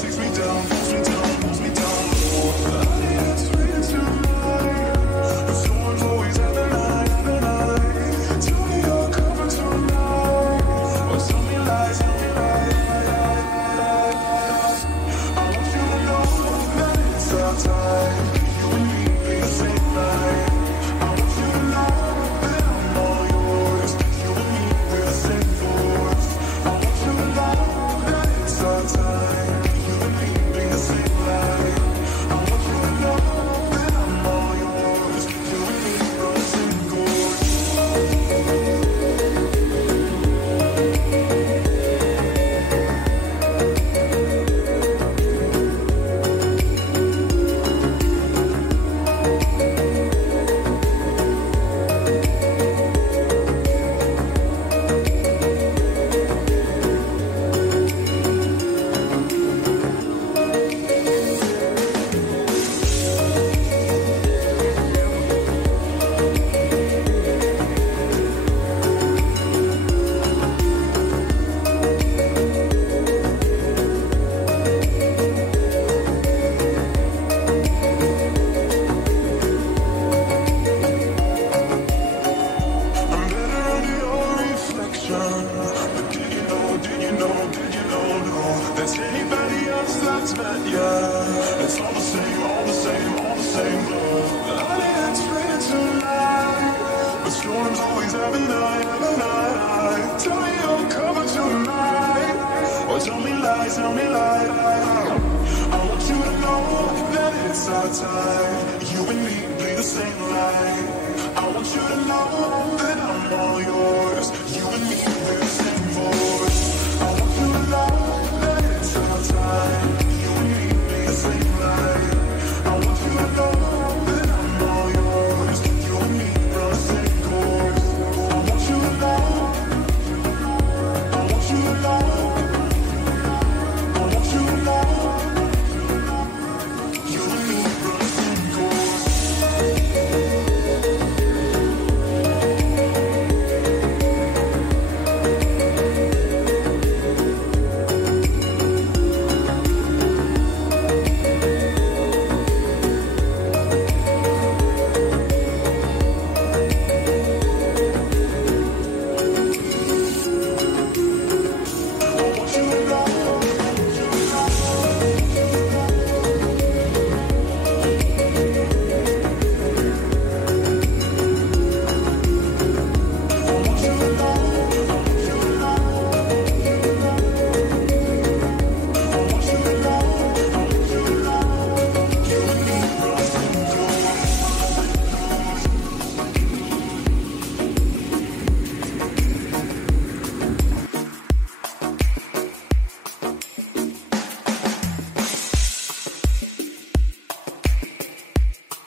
takes me down, pulls me down, pulls me down low. I didn't treat tonight, but someone's always at the night, at the night. Tell me you're covered tonight, or tell me lies, tell me lies. I want you to know that it's our time. You and me be the same night. I want you to know that I'm all yours. You and me, we're the same force. I want you to know that it's our time. You and me be the same light. I want you to know that I'm all yours. You and me, we're the same course. I'm better under your reflection. But did you know, did you know, did you know, no, there's anybody else that's met ya? It's all the same, all the same, all the same love. I didn't treat it tonight, but storms always have a night, have a night. Tell me you're covered tonight, or tell me lies, tell me lies. I want you to know that it's our time. You and me bleed the same light. I want you to know that I'm